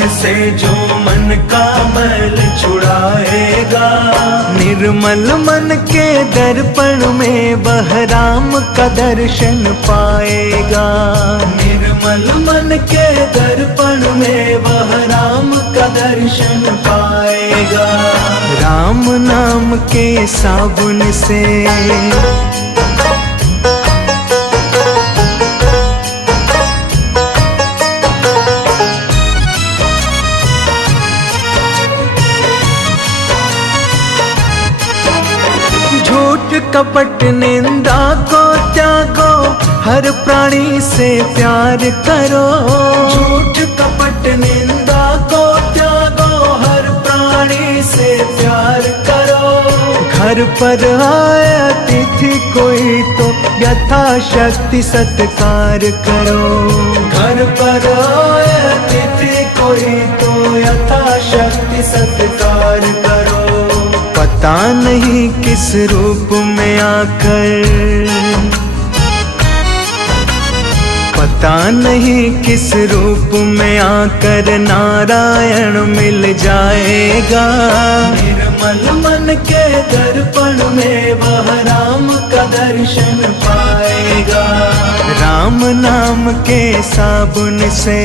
साबुन से जो मन का मैल छुड़ाएगा। निर्मल मन के दर्पण में वह राम का दर्शन पाएगा। निर्मल मन के दर्पण में वह राम का दर्शन पाएगा। राम नाम के साबुन से झूठ कपट निंदा को त्यागो, हर प्राणी से प्यार करो। झूठ कपट निंदा को त्यागो, हर प्राणी से प्यार करो। घर पर आए अतिथि कोई तो यथाशक्ति सत्कार करो। घर पर आए अतिथि कोई तो यथाशक्ति सत्कार करो। पता नहीं किस रूप में आकर, पता नहीं किस रूप में आकर नारायण मिल जाएगा। निर्मल मन के दर्पण में वह राम का दर्शन पाएगा। राम नाम के साबुन से